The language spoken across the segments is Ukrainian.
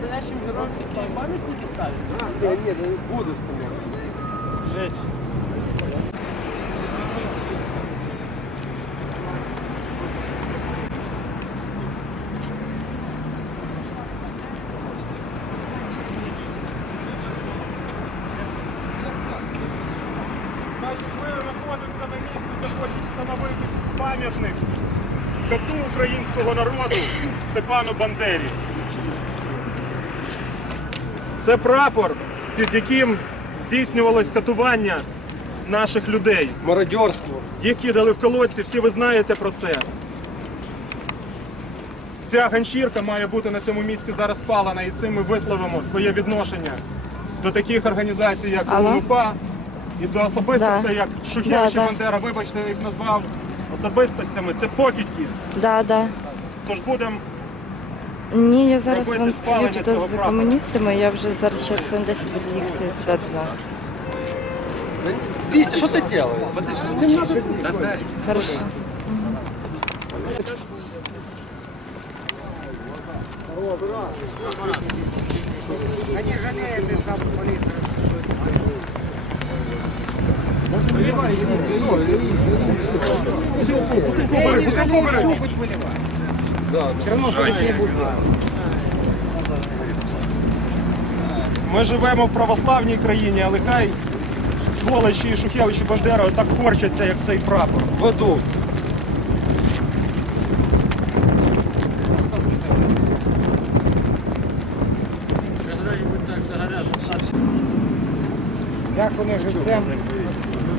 настоящим героям такие памятники ставят? Да, нет, они будут стоять. Сжечь. Де хочуть встановити пам'ятник коту українського народу Степану Бандері. Це прапор, під яким здійснювалось катування наших людей. Мародерство. Їх кидали в колодці, всі ви знаєте про це. Ця ганчірка має бути на цьому місці зараз спалена, і цим ми висловимо своє відношення до таких організацій, як Алло? І до особистостей, Да. як Шухевич і Да, да. Бандера. Вибачте, я їх назвав особистостями. Це покидьки. Да, да. Тож будемо Ні, я зараз вон стою цього з комуністами, я вже зараз через хвилин 10 буду їхати туди до нас. Витя, что Ми живемо в православній країні, але хай сволочі і Шухевич і Бандера так корчаться, як цей прапор. В аду. Як вони живцем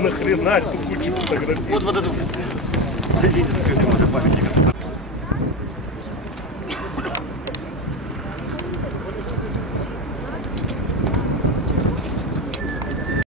Нахрена эту кучу фотографировать? Вот в аду.